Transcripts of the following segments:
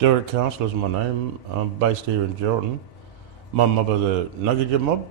Derek Council is my name. I'm based here in Geraldton. My mob are the Nuggetja mob,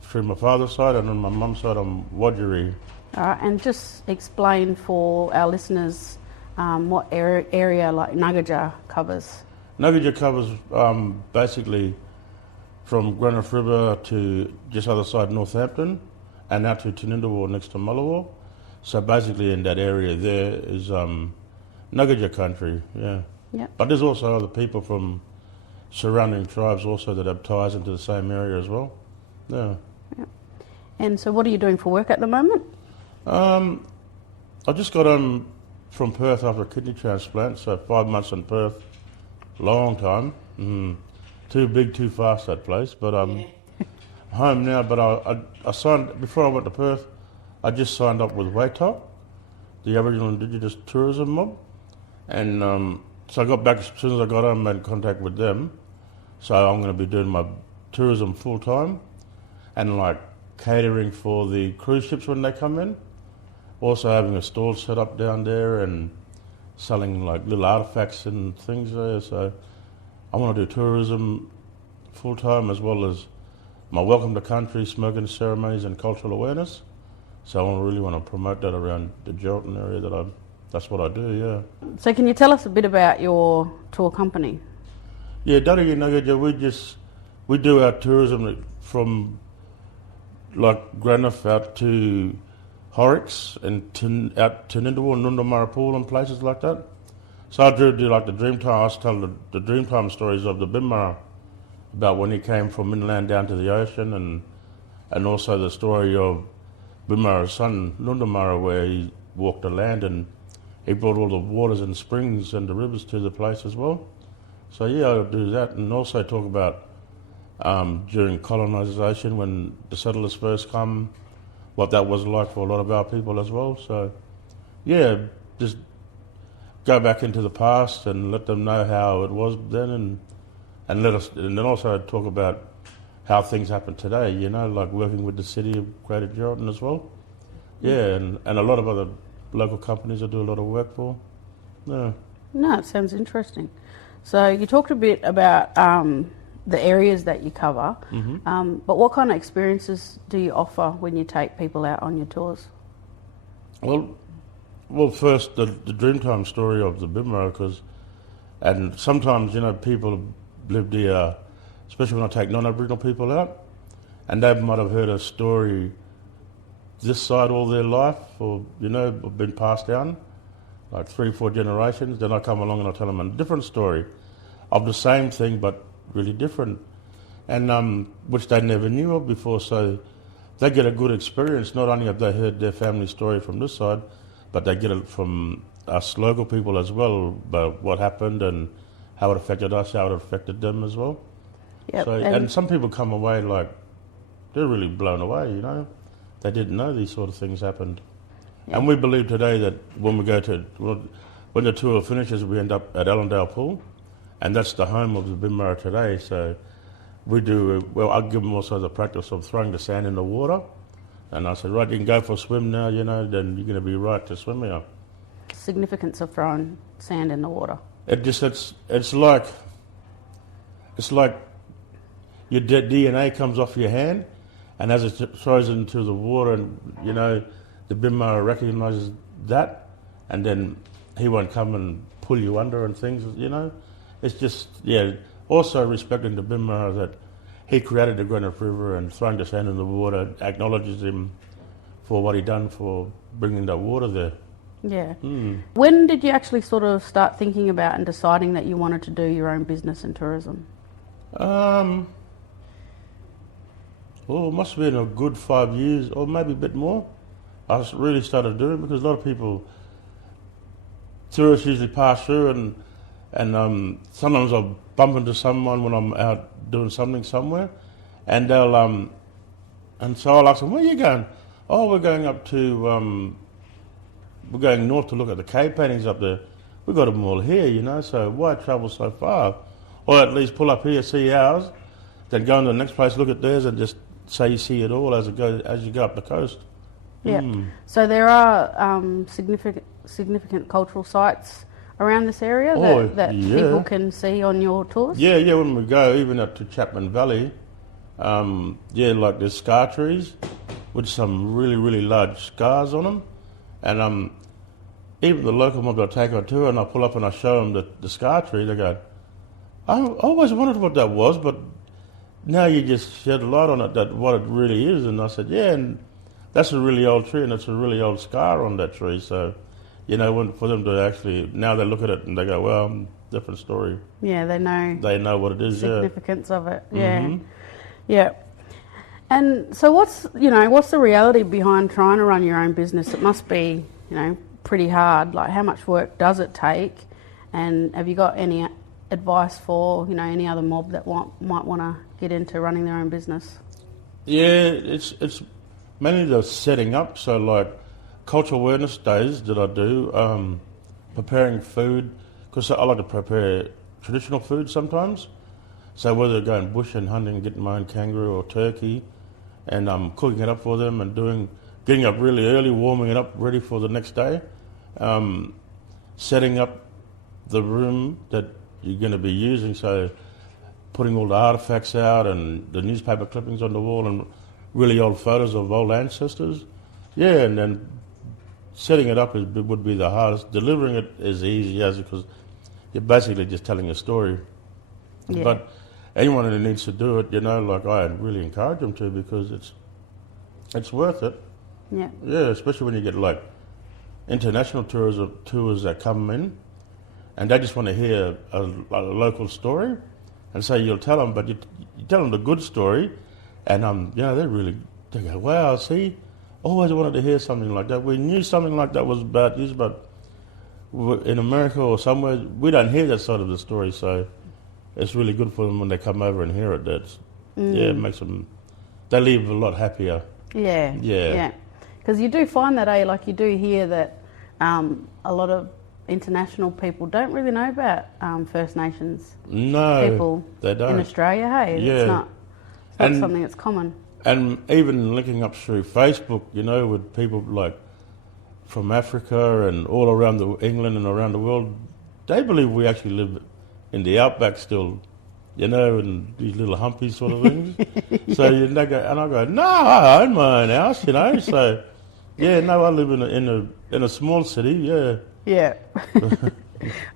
through my father's side, and on my mum's side I'm Wadjuri. And just explain for our listeners what area like Nuggetja covers. Nuggetja covers basically from Granite River to just other side Northampton and out to Tanindawar next to Mullawar. So basically in that area there is Nuggetja country, yeah. Yep. But there's also other people from surrounding tribes also that have ties into the same area as well. Yeah. Yep. And so what are you doing for work at the moment? I just got home from Perth after a kidney transplant, so 5 months in Perth, long time. Too big, too fast, that place. But I'm home now. But I signed before I went to Perth. I just signed up with Waitop, the Aboriginal Indigenous tourism mob, and so I got back as soon as I got home, made contact with them. So I'm going to be doing my tourism full time, and like catering for the cruise ships when they come in. Also having a stall set up down there and selling like little artifacts and things there. So I want to do tourism full time as well as my welcome to country, smoking ceremonies and cultural awareness. So I really want to promote that around the Geraldton area. That's what I do, yeah. So can you tell us a bit about your tour company? Yeah, Darigi Nuggetja, we do our tourism from like Granite out to Horrocks and out to Nindawar, Nundamara Pool and places like that. So I do like the Dreamtime. I was telling the Dreamtime stories of the Bimmara about when he came from inland down to the ocean, and also the story of Bimmara's son Nundamara, where he walked the land and he brought all the waters and springs and the rivers to the place as well. So yeah, I'll do that, and also talk about during colonisation when the settlers first come, what that was like for a lot of our people as well. So yeah, just go back into the past and let them know how it was then, and then also talk about how things happen today, you know, like working with the city of Greater Geraldton as well. Yeah, and a lot of other local companies I do a lot of work for. Yeah. No, it sounds interesting. So you talked a bit about the areas that you cover, but what kind of experiences do you offer when you take people out on your tours? Well, first the Dreamtime story of the Bimmara, and sometimes, you know, people have lived here, especially when I take non-Aboriginal people out, and they might have heard a story this side all their life, or, you know, been passed down, like 3-4 generations. Then I come along and I tell them a different story of the same thing, but really different, and which they never knew of before. So they get a good experience. Not only have they heard their family story from this side, but they get it from us local people as well, about what happened and how it affected us, how it affected them as well. Yep. So, and some people come away like they're really blown away, you know. They didn't know these sort of things happened. Yep. And we believe today that when we go when the tour finishes, we end up at Allendale Pool, and that's the home of the Bimmara today. So we do, well, I give them also the practice of throwing the sand in the water. And I said, right, you can go for a swim now, you know, then you're going to be right to swim here. Significance of throwing sand in the water? It's like your DNA comes off your hand, and as it throws into the water, and, you know, the Bimmara recognises that, and then he won't come and pull you under and things, you know. It's just, yeah, also respecting the Bimmara that he created the Granite River, and throwing the sand in the water acknowledges him for what he done for bringing that water there. Yeah. When did you actually sort of start thinking about and deciding that you wanted to do your own business in tourism? It must have been a good 5 years, or maybe a bit more. I really started doing it because a lot of people, tourists usually pass through, and sometimes I'll bump into someone when I'm out doing something somewhere, and they'll and so I'll ask them, where are you going? Oh, we're going up to we're going north to look at the cave paintings up there. We've got them all here, you know, so why travel so far? Or at least pull up here, see ours, then go into the next place, look at theirs, and just say you see it all as you go up the coast. Yeah. So there are significant cultural sites around this area Oh, that yeah. people can see on your tours? Yeah, yeah, when we go, even up to Chapman Valley, like there's scar trees with some really, really large scars on them. And even the local mob I take on tour and I pull up and I show them the scar tree, they go, I always wondered what that was, but now you just shed a light on it, that what it really is. And I said, yeah, and that's a really old tree and it's a really old scar on that tree. So, for them to actually, now they look at it and they go, well, different story. Yeah, they know. They know what it is, significance of it. Yeah. Mm-hmm. Yeah. And so what's the reality behind trying to run your own business? It must be, pretty hard. Like, how much work does it take? And have you got any advice for, any other mob that might want to get into running their own business? Yeah, it's mainly the setting up. So like cultural awareness days that I do, preparing food, because I like to prepare traditional food sometimes. So whether going bush and hunting, getting my own kangaroo or turkey, and cooking it up for them and getting up really early, warming it up, ready for the next day, setting up the room that you're going to be using. So putting all the artifacts out and the newspaper clippings on the wall and really old photos of old ancestors. Yeah, and then setting it up would be the hardest. Delivering it is easy because you're basically just telling a story. Yeah. But anyone who needs to do it, I really encourage them to, because it's worth it. Yeah. Yeah, especially when you get like international tours that come in, and they just want to hear a local story, and so you'll tell them, but you tell them the good story, and they go, wow, see, always wanted to hear something like that. We knew something like that was about you, but in America or somewhere, we don't hear that side of the story, so it's really good for them when they come over and hear it. It makes them, they leave a lot happier. Yeah. Yeah. Because you do find that, like you do hear that a lot of international people don't really know about First Nations people they don't. in Australia, hey? Yeah. It's not something that's common. And even linking up through Facebook, with people like from Africa and all around England and around the world, they believe we actually live in the outback still, and these little humpy sort of things. So they go, and I go, no, I own my own house, So, yeah, no, I live in a small city, yeah. Yeah.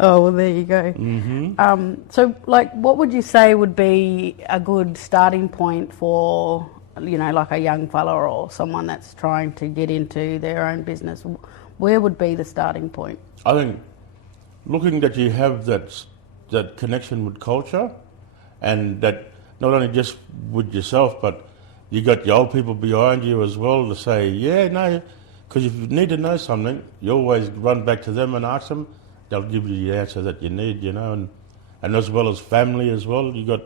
Oh, well, there you go. Mm-hmm. So, like, what would you say would be a good starting point for, like a young fella or someone that's trying to get into their own business? Where would be the starting point? I think looking that you have that connection with culture, and that not only just with yourself, but you got your old people behind you as well to say, yeah, no, because if you need to know something, you always run back to them and ask them. They'll give you the answer that you need, and as well as family as well. You got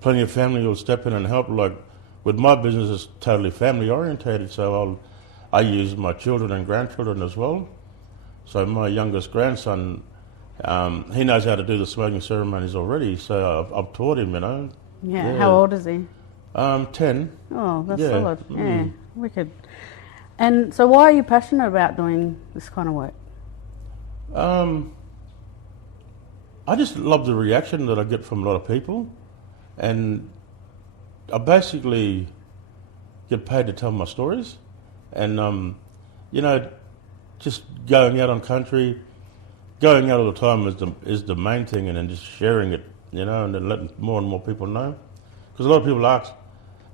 plenty of family who'll step in and help. Like with my business, it's totally family orientated, so I use my children and grandchildren as well. So my youngest grandson, he knows how to do the smoking ceremonies already, so I've taught him, Yeah. How old is he? 10. Oh, that's solid. Yeah, wicked. And so why are you passionate about doing this kind of work? I just love the reaction that I get from a lot of people, and I basically get paid to tell my stories, and just going out on country, going out all the time is the main thing, and then just sharing it, and then letting more and more people know. Because a lot of people ask,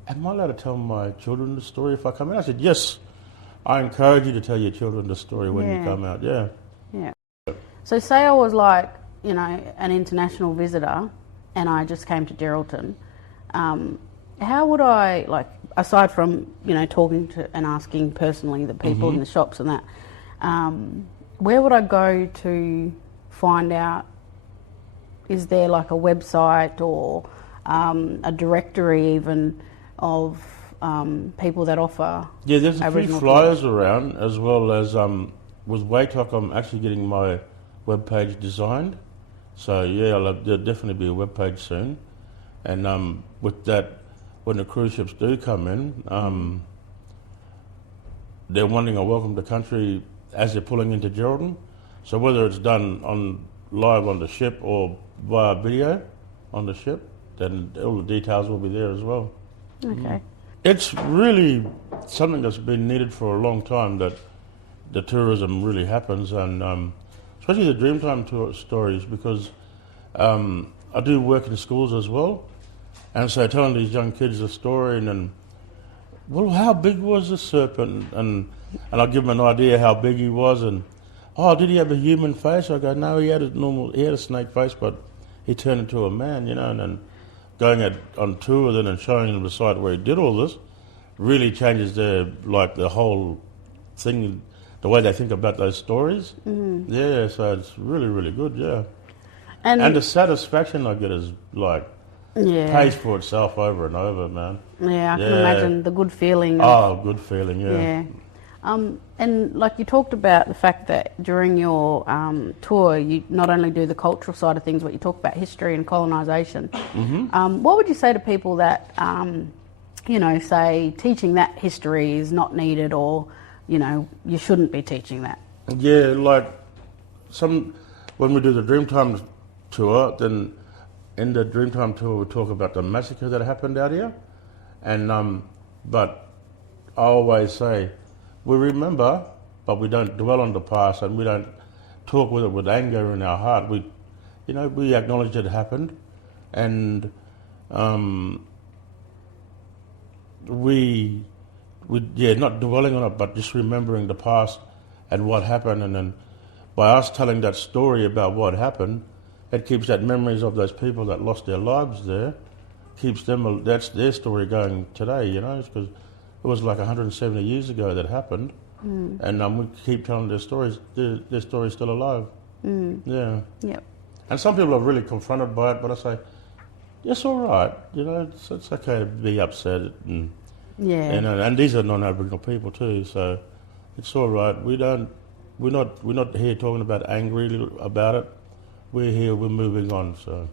am I allowed to tell my children the story if I come in? I said, yes, I encourage you to tell your children the story when you come out, yeah. Yeah. So say I was like, an international visitor and I just came to Geraldton, how would I, like, aside from, talking to and asking personally the people in the shops and that, where would I go to find out, is there like a website or a directory even of people that offer there's a few Aboriginal flyers tours around, as well as with Waytalk, I'm actually getting my webpage designed. So there'll definitely be a webpage soon. And with that, when the cruise ships do come in, they're wanting a welcome to country as they're pulling into Geraldton. So whether it's done on live on the ship or via video on the ship, then all the details will be there as well. Okay. It's really something that's been needed for a long time, that the tourism really happens, and especially the Dreamtime tour stories, because I do work in schools as well, and so telling these young kids a story, and then, well, how big was the serpent? And I give them an idea how big he was, and oh, did he have a human face? I go, no, he had a snake face, but he turned into a man, you know. And then going on tour then and showing them the site where he did all this really changes the whole thing, the way they think about those stories. Mm. Yeah, so it's really, really good, yeah. And the satisfaction I get is pays for itself over and over, man. Yeah, I can imagine the good feeling. Good feeling, yeah. Yeah. And like you talked about the fact that during your tour, you not only do the cultural side of things, but you talk about history and colonisation. Mm-hmm. What would you say to people that, say teaching that history is not needed, or, you shouldn't be teaching that? Yeah, like when we do the Dreamtime tour, then in the Dreamtime tour we talk about the massacre that happened out here, and but I always say we remember, but we don't dwell on the past, and we don't talk with it with anger in our heart. We acknowledge it happened, and not dwelling on it, but just remembering the past and what happened, and then by us telling that story about what happened, it keeps that memories of those people that lost their lives there, that's their story going today, because it was like 170 years ago that happened, and we keep telling their stories. Their story's still alive. Yeah. Yep. And some people are really confronted by it, but I say, it's all right. It's okay to be upset. And these are non-Aboriginal people too, so it's all right. We're not here talking about angry about it. We're moving on. So.